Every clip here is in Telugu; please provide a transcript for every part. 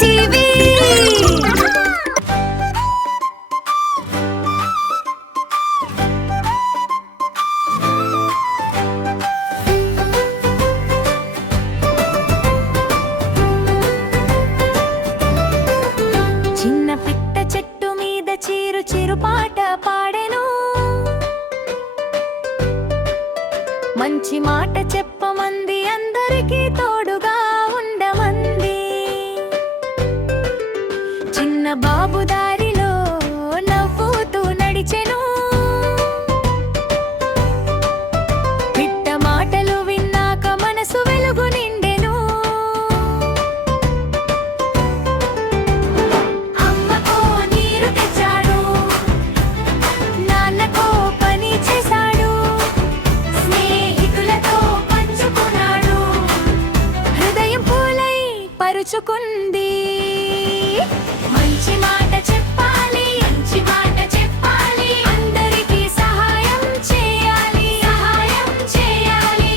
టీవీ. చిన్న పిట్ట చెట్టు మీద చిరు చిరు పాట పాడెను, మంచి మాట చెప్పమంది, అందరికీ తోడుగా ఉండమంది. చిన్న బాబు దారిలో నవ్వుతూ నడిచెను, పిట్ట మాటలు విన్నాక మనసు వెలుగు నిండెను. అమ్మకో నీరు తెచ్చాడు, నాన్నకో పని చేశాడు, స్నేహితులతో పంచుకున్నాడు, హృదయం పూలై పరుచుకుంది. మంచి మాట చెప్పాలి, మంచి మాట చెప్పాలి, అందరికీ సహాయం చేయాలి, సహాయం చేయాలి.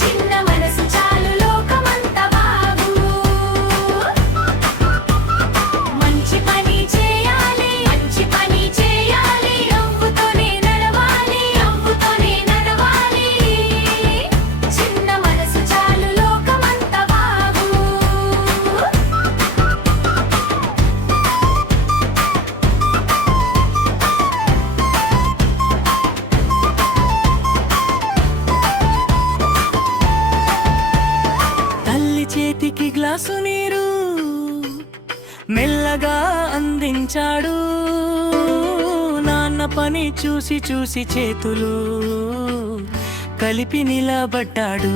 చిన్న మనసు చాలు లోకమంతా బాగు. మంచి పని చేయాలి, మంచి పని చేయాలి, నవ్వుతోనే నడవాలి, నవ్వుతోనే నడవాలి. చిన్న మనసు చాలు లోకమంతా బాగు. తల్లి చేతికి గ్లాసు నీరు మెల్లగా అందించాడు, నాన్న పని చూసి చూసి చేతులు కలిపి నిలబడ్డాడు.